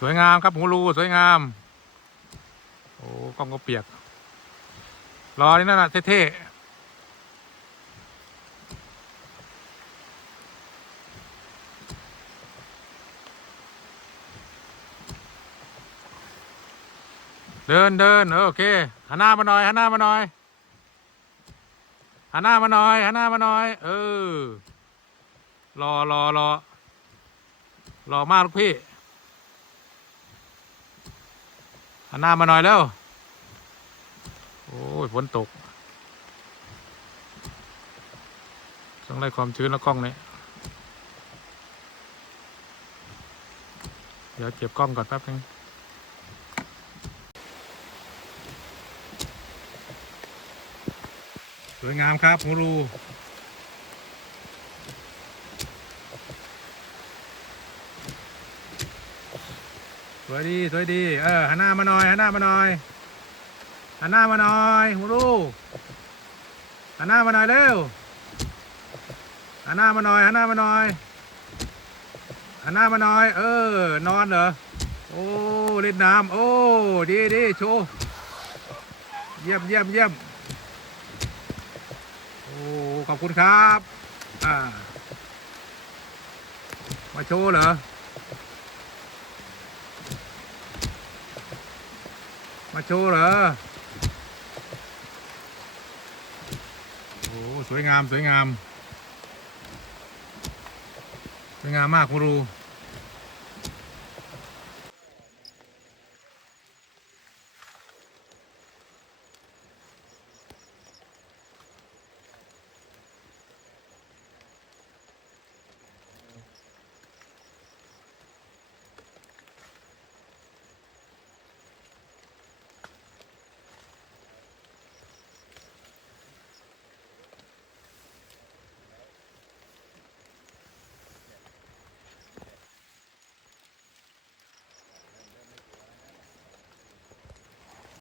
สวยงามครับหูรูสวยงาม โอ้กล้องก็เปียก รอนี่นั่นนะเท่เดินเดินโอเคหันหน้ามาหน่อยหันหน้ามาหน่อยหันหน้ามาหน่อยหันหน้ามาหน่อย เออ รอรอรอรอมากลูกพี่ หันหน้ามาหน่อยแล้ว โอ้ยฝนตกต้องไล่ความชื้นแล้วกล้องนี้เดี๋ยวเก็บกล้องก่อนแป๊บนึงสวยงามครับหูรู สวยดีสวยดีเออหันหน้ามาหน่อยหันหน้ามาหน่อยหันหน้ามาหน่อยหูรูหันหน้ามาหน่อยเร็วหันหน้ามาหน่อยหันหน้ามาหน่อยหันหน้ามาหน่อย เออ นอนเหรอ โอ้เล่นน้ำโอ้ดีดีโชว์เยี่ยมเยี่ยมเยี่ยมโอ้ขอบคุณครับ อ่า มาโชว์เหรอ มาโชว์เหรอ โอ้สวยงามสวยงาม สวยงามมากครู